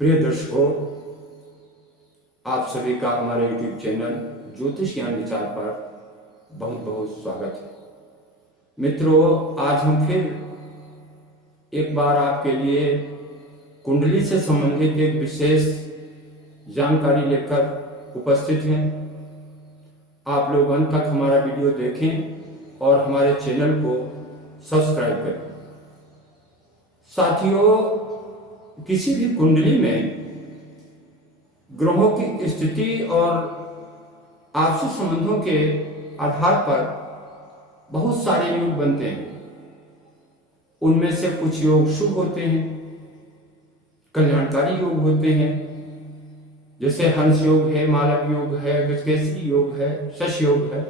प्रिय दर्शकों, आप सभी का हमारे YouTube चैनल ज्योतिष ज्ञान विचार पर बहुत बहुत स्वागत है। मित्रों, आज हम फिर एक बार आपके लिए कुंडली से संबंधित एक विशेष जानकारी लेकर उपस्थित हैं। आप लोग अंत तक हमारा वीडियो देखें और हमारे चैनल को सब्सक्राइब करें। साथियों, किसी भी कुंडली में ग्रहों की स्थिति और आपसी संबंधों के आधार पर बहुत सारे योग बनते हैं। उनमें से कुछ योग शुभ होते हैं, कल्याणकारी योग होते हैं, जैसे हंस योग है, मालव योग है, गजकेसरी योग है, शश योग है।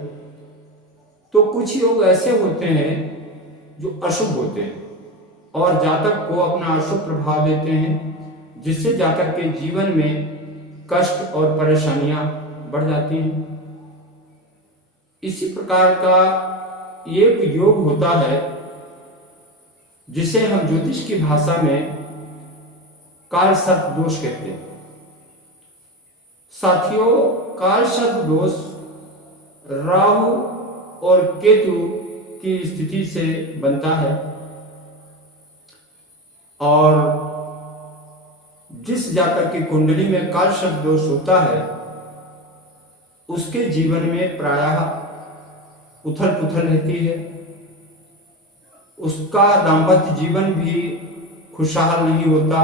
तो कुछ योग ऐसे होते हैं जो अशुभ होते हैं और जातक को अपना अशुभ प्रभाव देते हैं, जिससे जातक के जीवन में कष्ट और परेशानियां बढ़ जाती हैं। इसी प्रकार का एक योग होता है जिसे हम ज्योतिष की भाषा में काल सर्प दोष कहते हैं। साथियों, काल सर्प दोष राहु और केतु की स्थिति से बनता है और जिस जातक की कुंडली में काल सर्प दोष होता है उसके जीवन में प्रायः उथल पुथल रहती है। उसका दाम्पत्य जीवन भी खुशहाल नहीं होता।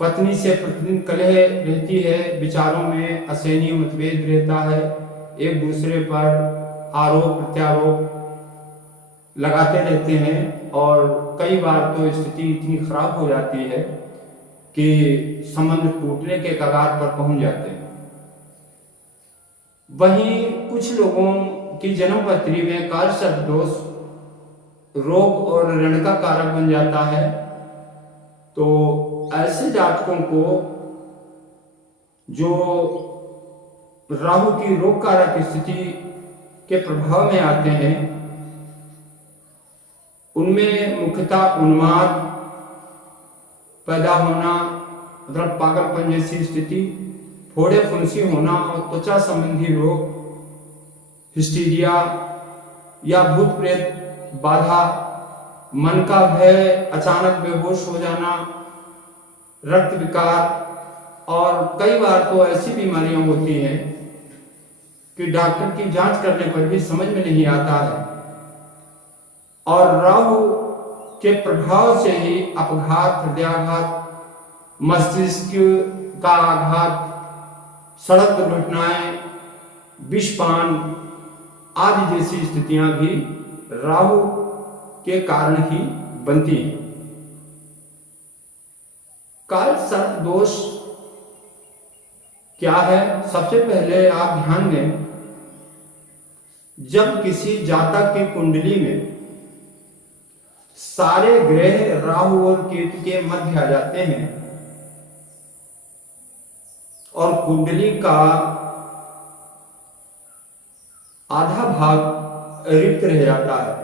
पत्नी से प्रतिदिन कलह रहती है, विचारों में असहनीय मतभेद रहता है, एक दूसरे पर आरोप प्रत्यारोप लगाते रहते हैं और कई बार तो स्थिति इतनी खराब हो जाती है कि संबंध टूटने के कगार पर पहुंच जाते हैं। वहीं कुछ लोगों की जन्म पत्री में काल सर्प दोष रोग और ऋण का कारक बन जाता है। तो ऐसे जातकों को जो राहु की रोग कारक स्थिति के प्रभाव में आते हैं, उनमें मुख्यतः उन्माद पैदा होना, मतलब पागलपन जैसी स्थिति, फोड़े फुंसी होना और त्वचा संबंधी रोग, हिस्टीरिया या भूत प्रेत बाधा, मन का भय, अचानक बेहोश हो जाना, रक्त विकार और कई बार तो ऐसी बीमारियां होती हैं कि डॉक्टर की जांच करने पर भी समझ में नहीं आता है। और राहु के प्रभाव से ही अपघात, हृदयाघात, मस्तिष्क का आघात, सड़क दुर्घटनाएं, विषपान आदि जैसी स्थितियां भी राहु के कारण ही बनती हैं। काल सर्प दोष क्या है? सबसे पहले आप ध्यान दें, जब किसी जातक की कुंडली में सारे ग्रह राहु और केतु के मध्य आ जाते हैं और कुंडली का आधा भाग रिक्त रह जाता है,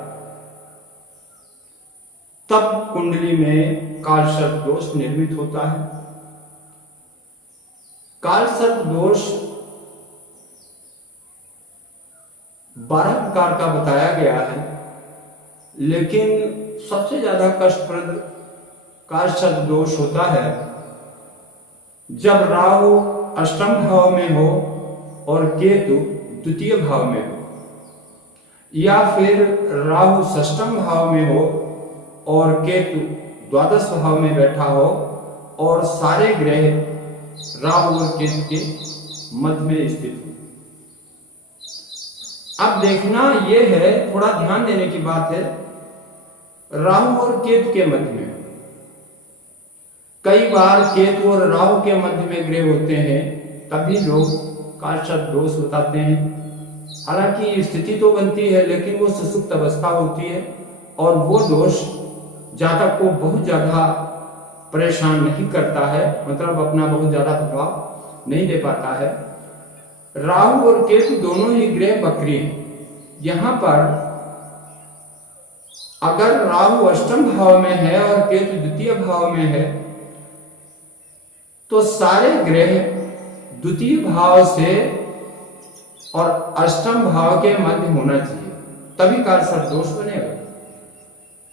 तब कुंडली में काल सर्प दोष निर्मित होता है। काल सर्प दोष 12 प्रकार का बताया गया है, लेकिन सबसे ज्यादा कष्टप्रद काल सर्प दोष होता है जब राहु अष्टम भाव में हो और केतु द्वितीय भाव में हो, या फिर राहु षष्ठम भाव में हो और केतु द्वादश भाव में बैठा हो और सारे ग्रह राहु और केतु के मध्य में स्थित हो। अब देखना यह है, थोड़ा ध्यान देने की बात है, राहु और केतु के मध्य में, कई बार केतु और राहु के मध्य में ग्रह होते हैं, तभी लोग काल सर्प दोष बताते हैं। हालांकि स्थिति तो बनती है, लेकिन वो सुसुप्त अवस्था होती है और वो दोष जातक को बहुत ज्यादा परेशान नहीं करता है, मतलब अपना बहुत ज्यादा प्रभाव नहीं दे पाता है। राहु और केतु दोनों ही ग्रह वक्री हैं। यहां पर अगर राहु अष्टम भाव में है और केतु द्वितीय भाव में है तो सारे ग्रह द्वितीय भाव से और अष्टम भाव के मध्य होना चाहिए, तभी काल सर्प दोष बनेगा।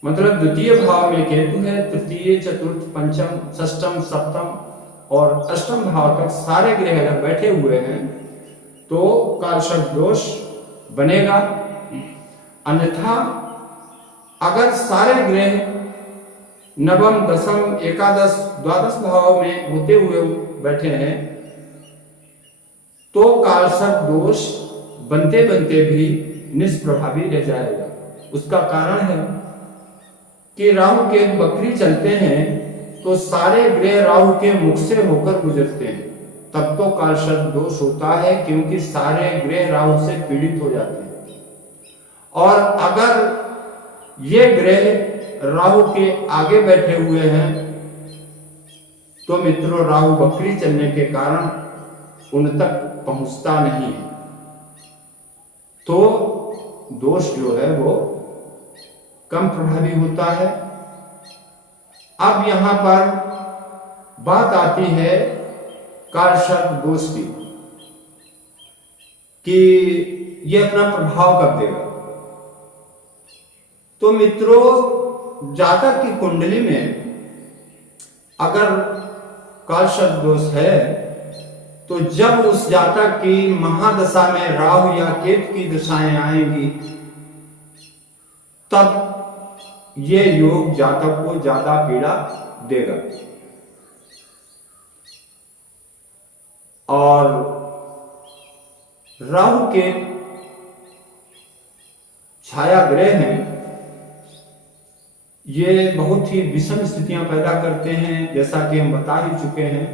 मतलब द्वितीय भाव में केतु है, तृतीय, चतुर्थ, पंचम, षष्टम, सप्तम और अष्टम भाव तक सारे ग्रह अगर बैठे हुए हैं तो काल सर्प दोष बनेगा। अन्यथा अगर सारे ग्रह नवम, दसम, एकादश, द्वादश भाव में होते हुए बैठे हैं तो काल सर्प दोष बनते बनते भी निष्प्रभावी रह जाएगा। उसका कारण है कि राहु के बकरी चलते हैं तो सारे ग्रह राहु के मुख से होकर गुजरते हैं, तब तो काल सर्प दोष होता है, क्योंकि सारे ग्रह राहु से पीड़ित हो जाते हैं। और अगर ये ग्रह राहु के आगे बैठे हुए हैं तो मित्रों राहु बकरी चलने के कारण उन तक पहुंचता नहीं है, तो दोष जो है वो कम प्रभावी होता है। अब यहां पर बात आती है काल सर्प दोष की कि ये अपना प्रभाव कब देगा। तो मित्रों जातक की कुंडली में अगर काल सर्प दोष है तो जब उस जातक की महादशा में राहु या केतु की दशाएं आएंगी तब ये योग जातक को ज्यादा पीड़ा देगा। और राहु के छाया ग्रह हैं, ये बहुत ही विषम स्थितियां पैदा करते हैं, जैसा कि हम बता ही चुके हैं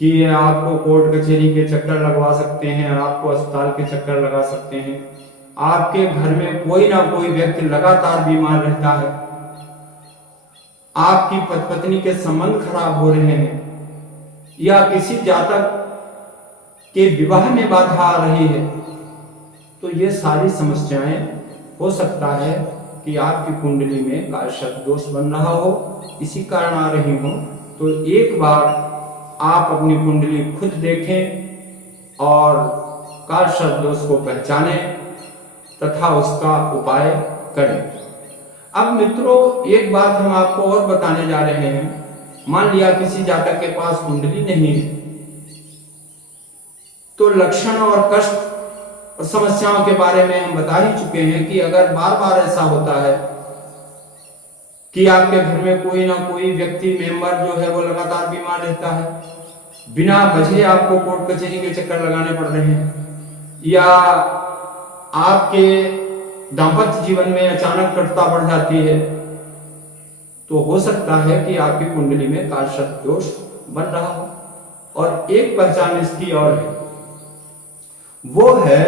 कि आपको कोर्ट कचहरी के चक्कर लगवा सकते हैं, आपको अस्पताल के चक्कर लगा सकते हैं, आपके घर में कोई ना कोई व्यक्ति लगातार बीमार रहता है, आपकी पति पत्नी के संबंध खराब हो रहे हैं, या किसी जातक के विवाह में बाधा आ रही है, तो ये सारी समस्याएं हो सकता है कि आपकी कुंडली में काल सर्प दोष बन रहा हो, इसी कारण आ रही हो। तो एक बार आप अपनी कुंडली खुद देखें और काल सर्प दोष को पहचानें तथा उसका उपाय करें। अब मित्रों एक बात हम आपको और बताने जा रहे हैं। मान लिया किसी जातक के पास कुंडली नहीं है तो लक्षण और कष्ट और समस्याओं के बारे में हम बता ही चुके हैं कि अगर बार बार ऐसा होता है कि आपके घर में कोई ना कोई व्यक्ति मेंबर जो है वो लगातार बीमार रहता है, बिना वजह आपको कोर्ट कचहरी के चक्कर लगाने पड़ रहे हैं, या आपके दाम्पत्य जीवन में अचानक कटुता बढ़ जाती है, तो हो सकता है कि आपकी कुंडली में काल सर्प दोष बन रहा हो। और एक पहचान इसकी और है, वो है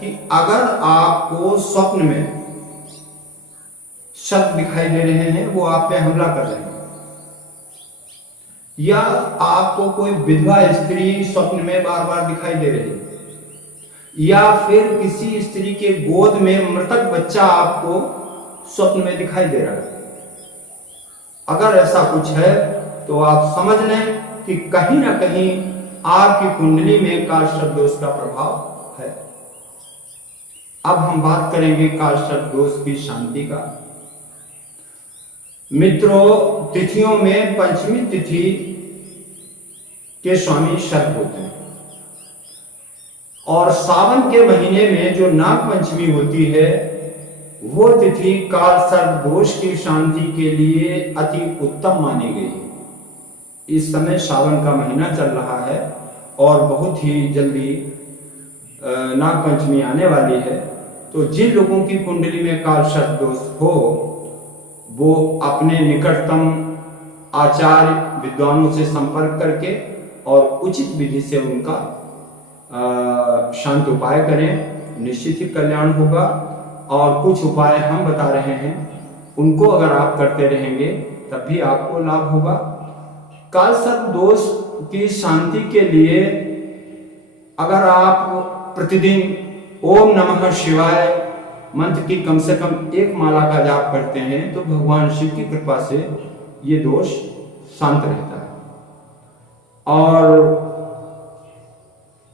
कि अगर आपको स्वप्न में शब्द दिखाई दे रहे हैं, वो आप पे हमला कर रहे हैं, या आपको कोई विधवा स्त्री स्वप्न में बार बार दिखाई दे रही है, या फिर किसी स्त्री के गोद में मृतक बच्चा आपको स्वप्न में दिखाई दे रहा है, अगर ऐसा कुछ है तो आप समझ लें कि कहीं ना कहीं आपकी कुंडली में काल सर्प दोष का प्रभाव है। अब हम बात करेंगे काल सर्प दोष की शांति का। मित्रों तिथियों में पंचमी तिथि के स्वामी सर्प होते हैं, और सावन के महीने में जो नाग पंचमी होती है वो तिथि काल सर्प दोष की शांति के लिए अति उत्तम मानी गई है। इस समय सावन का महीना चल रहा है और बहुत ही जल्दी नाग पंचमी आने वाली है, तो जिन लोगों की कुंडली में काल सर्प दोष हो वो अपने निकटतम आचार्य विद्वानों से संपर्क करके और उचित विधि से उनका शांत उपाय करें, निश्चित ही कल्याण होगा। और कुछ उपाय हम बता रहे हैं, उनको अगर आप करते रहेंगे तब भी आपको लाभ होगा। काल सर्प दोष की शांति के लिए अगर आप प्रतिदिन ओम नमः शिवाय मंत्र की कम से कम एक माला का जाप करते हैं तो भगवान शिव की कृपा से ये दोष शांत रहता है। और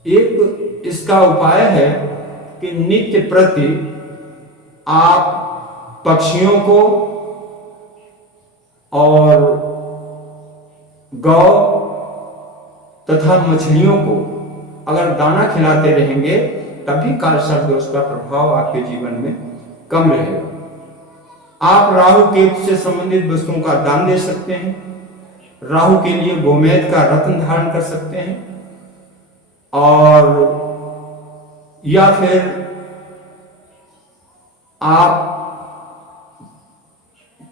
एक इसका उपाय है कि नित्य प्रति आप पक्षियों को और गौ तथा मछलियों को अगर दाना खिलाते रहेंगे तभी कालसर्प दोष का प्रभाव आपके जीवन में कम रहेगा। आप राहु केतु से संबंधित वस्तुओं का दान दे सकते हैं। राहु के लिए गोमेद का रत्न धारण कर सकते हैं, और या फिर आप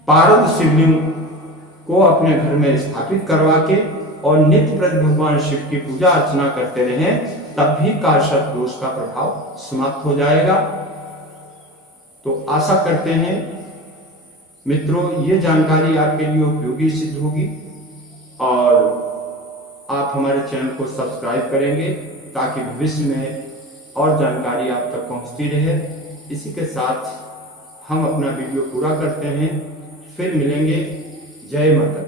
पारद शिवलिंग को अपने घर में स्थापित करवा के और नित्य प्रति भगवान शिव की पूजा अर्चना करते रहें, तब भी कालसर्प दोष का प्रभाव समाप्त हो जाएगा। तो आशा करते हैं मित्रों ये जानकारी आपके लिए उपयोगी सिद्ध होगी, और आप हमारे चैनल को सब्सक्राइब करेंगे ताकि भविष्य में और जानकारी आप तक पहुंचती रहे। इसी के साथ हम अपना वीडियो पूरा करते हैं, फिर मिलेंगे। जय माता।